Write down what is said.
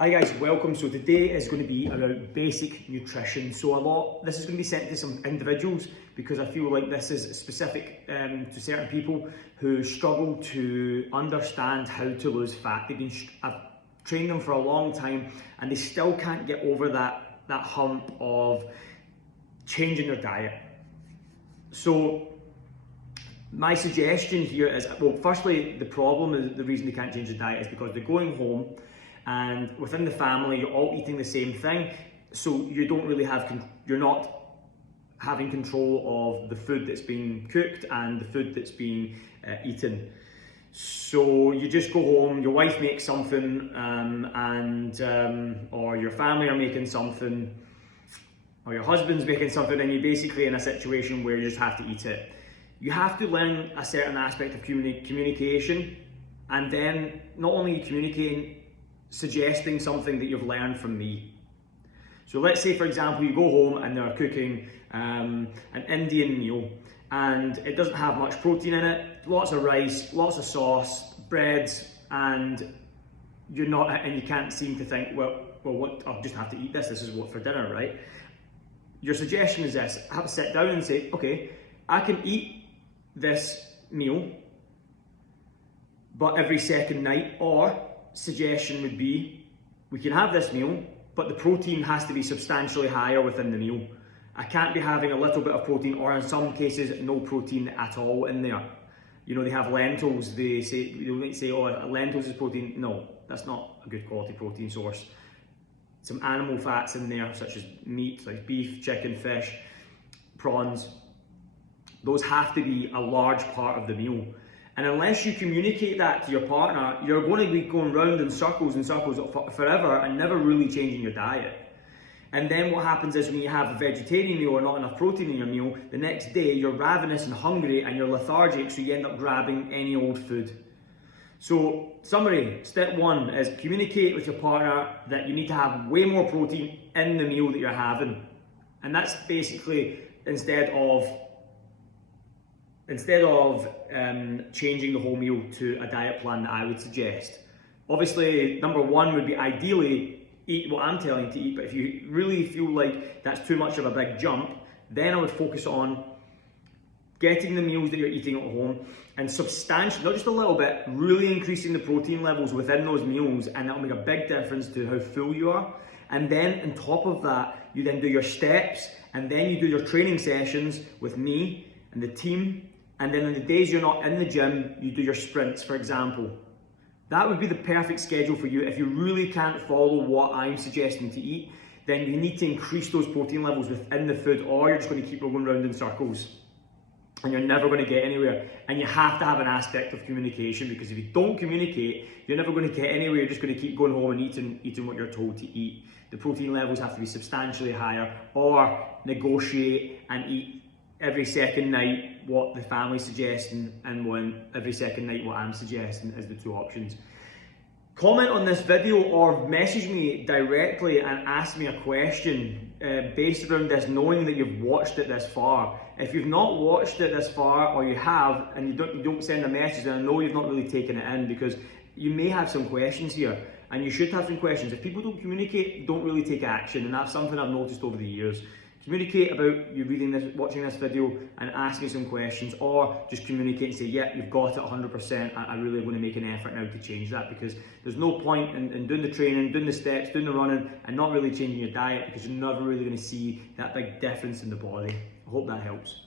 Hi guys, welcome. So today is going to be about basic nutrition. This is going to be sent to some individuals because I feel like this is specific to certain people who struggle to understand how to lose fat. I've trained them for a long time and they still can't get over that hump of changing their diet. So my suggestion here is, well, firstly, the problem is the reason they can't change the diet is because they're going home and within the family, you're all eating the same thing. So you don't really you're not having control of the food that's being cooked and the food that's being eaten. So you just go home, your wife makes something or your family are making something, or your husband's making something, and you're basically in a situation where you just have to eat it. You have to learn a certain aspect of communication, and then not only communicating, suggesting something that you've learned from me. So let's say, for example, you go home and they're cooking an Indian meal and it doesn't have much protein in it, lots of rice, lots of sauce, breads, and you can't seem to think, well, what? I'll just have to eat this. This is what for dinner, right? Your suggestion is this: have to sit down and say, okay, I can eat this meal, but every second night. Or suggestion would be, we can have this meal, but the protein has to be substantially higher within the meal. I can't be having a little bit of protein, or in some cases, no protein at all in there. You know, they have lentils, they might say, oh, lentils is protein. No, that's not a good quality protein source. Some animal fats in there, such as meat, like beef, chicken, fish, prawns. Those have to be a large part of the meal. And unless you communicate that to your partner, you're going to be going round in circles and circles forever and never really changing your diet. And then what happens is, when you have a vegetarian meal or not enough protein in your meal, the next day you're ravenous and hungry and you're lethargic, so you end up grabbing any old food. So summary, step one is communicate with your partner that you need to have way more protein in the meal that you're having. And that's basically instead of changing the whole meal to a diet plan that I would suggest. Obviously, number one would be ideally eat what I'm telling you to eat, but if you really feel like that's too much of a big jump, then I would focus on getting the meals that you're eating at home and substantially, not just a little bit, really increasing the protein levels within those meals, and that'll make a big difference to how full you are. And then on top of that, you then do your steps, and then you do your training sessions with me and the team. And then on the days you're not in the gym, you do your sprints, for example. That would be the perfect schedule for you. If you really can't follow what I'm suggesting to eat, then you need to increase those protein levels within the food, or you're just going to keep going round in circles and you're never going to get anywhere. And you have to have an aspect of communication, because if you don't communicate, you're never going to get anywhere. You're just going to keep going home and eating what you're told to eat. The protein levels have to be substantially higher, or negotiate and eat every second night what the family's suggesting, and every second night what I'm suggesting is the two options. Comment on this video or message me directly and ask me a question based around this, knowing that you've watched it this far. If you've not watched it this far, or you have and you don't send a message, then I know you've not really taken it in, because you may have some questions here, and you should have some questions. If people don't communicate, don't really take action, and that's something I've noticed over the years. Communicate about you watching this video, and ask me some questions, or just communicate and say, yeah, you've got it 100%. I really want to make an effort now to change that, because there's no point in doing the training, doing the steps, doing the running, and not really changing your diet, because you're never really going to see that big difference in the body. I hope that helps.